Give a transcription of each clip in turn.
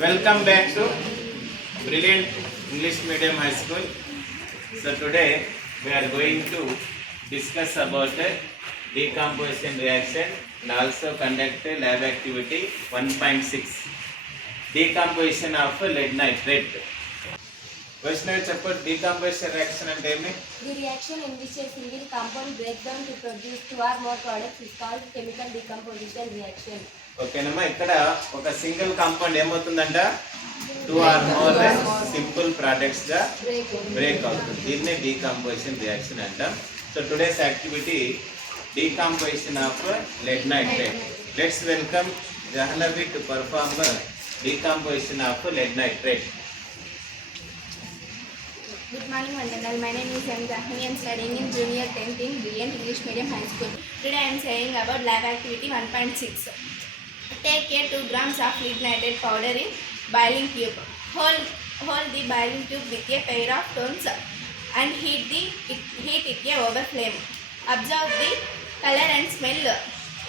Welcome back to Brilliant English Medium High School. So today we are going to discuss about decomposition reaction and also conduct lab activity 1.6 decomposition of lead nitrate. Vaishnavi చెప్పండి decomposition reaction అంటే ఏమి? The reaction in which a single compound breaks down to produce two or more products is called chemical decomposition reaction. ఓకేనమ్మా, ఇక్కడ ఒక single compound ఏమవుతుందంట, two or more simple products గా break అవుతుంది. దీన్నే డీకంపోజిషన్ రియాక్షన్ అంటాం. So today's activity decomposition of lead nitrate. Let's welcome Jahnavi to perform decomposition of lead nitrate. Good morning, Vandana. My name is M. Jahnavi. I am studying in Junior 10th in Brilliant English Medium High School. Today I am saying about lab activity 1.6. Take 2 grams of lead nitrate powder in boiling tube. Hold the boiling tube with a pair of tongs and heat it over flame. Observe the color and smell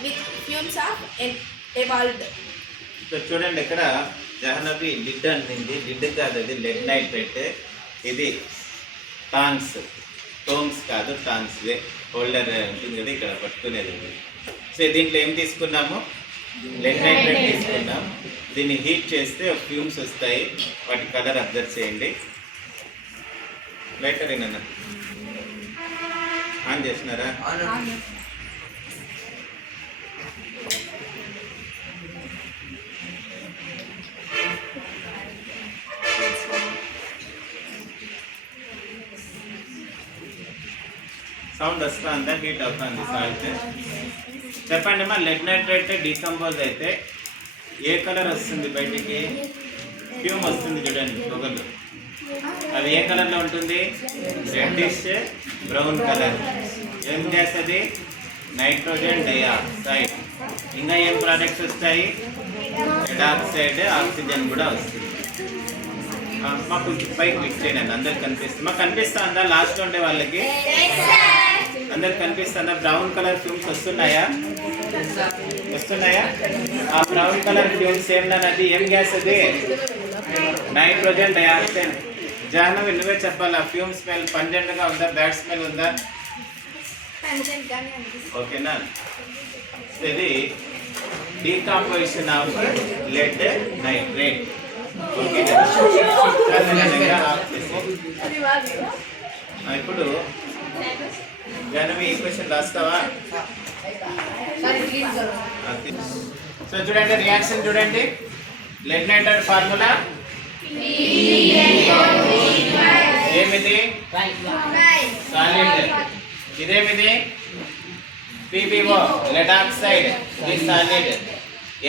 with fumes of evolved. So చూడండి, ఇక్కడ జహనవి లిడ్ అంటుంది. లిడ్ కాదు, అది lead nitrate. ఇది టోంగ్స్ కాదు, tongs. Holder ఉంటుంది కదా, ఇక్కడ పట్టుకునేది. సో దీంట్లో ఏం తీసుకున్నాము, లెడ్ నైట్రేట్ తీసుకున్నాం. దీన్ని హీట్ చేస్తే ఫ్యూమ్స్ వస్తాయి, వాటి కలర్ అబ్జర్వ్ చేయండి. లైటర్ ఏనన్నా ఆన్ చేసినారా? సౌండ్ వస్తుందా? హీట్ అవుతుంది సాల్ట్. చెప్పండి అమ్మా, లెడ్ నైట్రేట్ డీకంపోజ్ అయితే ఏ కలర్ వస్తుంది బయటికి? ఫ్యూమ్ వస్తుంది చూడండి, పొగలు. అది ఏ కలర్లో ఉంటుంది? Reddish brown colour. ఏం గ్యాస్ అది? Nitrogen dioxide. ఇంకా ఏం ప్రోడక్ట్స్ వస్తాయి? రెడాక్సైడ్, ఆక్సిజన్ కూడా వస్తుంది. మాకు కొంచెం పైకి మిక్స్ చేయండి, అందరికి కనిపిస్తుంది. మాకు కనిపిస్తుందా లాస్ట్లో ఉండే వాళ్ళకి? అందరికి కనిపిస్తుందా? బ్రౌన్ కలర్ ఫ్యూమ్స్ వస్తున్నాయా? ఆ బ్రౌన్ కలర్ ఫ్యూమ్స్ ఏంటన్నది ఏం గ్యాస్ అది? Nitrogen dioxide. జాహ్నవి నువ్వే చెప్పాలి, ఆ ఫ్యూమ్ స్మెల్ పంజెంట్గా ఉందా, బ్యాడ్ స్మెల్ ఉందా? ఓకేనా? ఇది decomposition of lead nitrate. Okay, ఇప్పుడు జాహ్నవి ఈ క్వశ్చన్ రాస్తావా? సో చూడండి, రియాక్షన్ చూడండి. లెడ్ నైట్రేట్ ఫార్ములా ఏమిది? సాలిడ్. ఇదేమిది? PbO, lead oxide. ఇది సాలిడ్.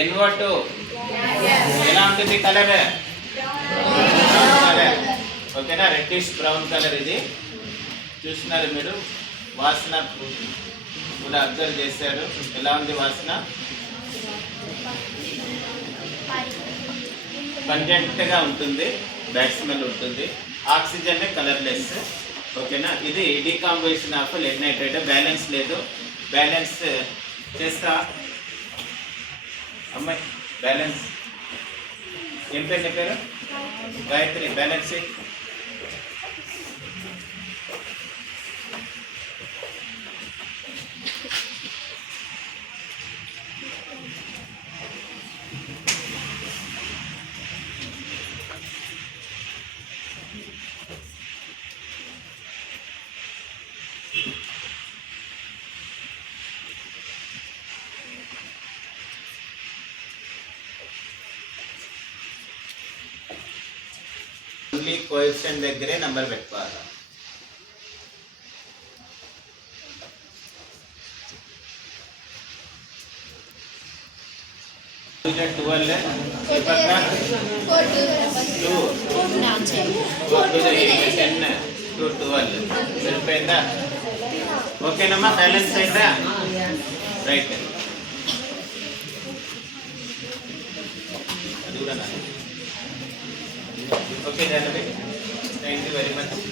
NO2 ఎలా ఉంటుంది కలర్? ఓకేనా, రెడ్డిష్ బ్రౌన్ కలర్. ఇది చూస్తున్నారు మీరు. వాసన కూడా అబ్జర్వ్ చేశారు, ఎలా ఉంది వాసన? కంటెంట్గా ఉంటుంది, బ్యాడ్ స్మెల్ ఉంటుంది. Oxygen colourless. ఓకేనా, ఇది decomposition of lead nitrate. Balance లేదు, బ్యాలెన్స్ చేస్తా అమ్మాయి. బ్యాలెన్స్ ఏం పేరు చెప్పారు? గాయత్రి. బ్యాలెన్స్ ఓన్లీ కోఎఫిషియంట్ దగ్గరే నెంబర్ పెట్టుకోవాలి. సరిపోయిందా? ఓకేనమ్మా, బ్యాలెన్స్ అయిందా? రైట్. అది కూడా okay Janhavi, thank you very much.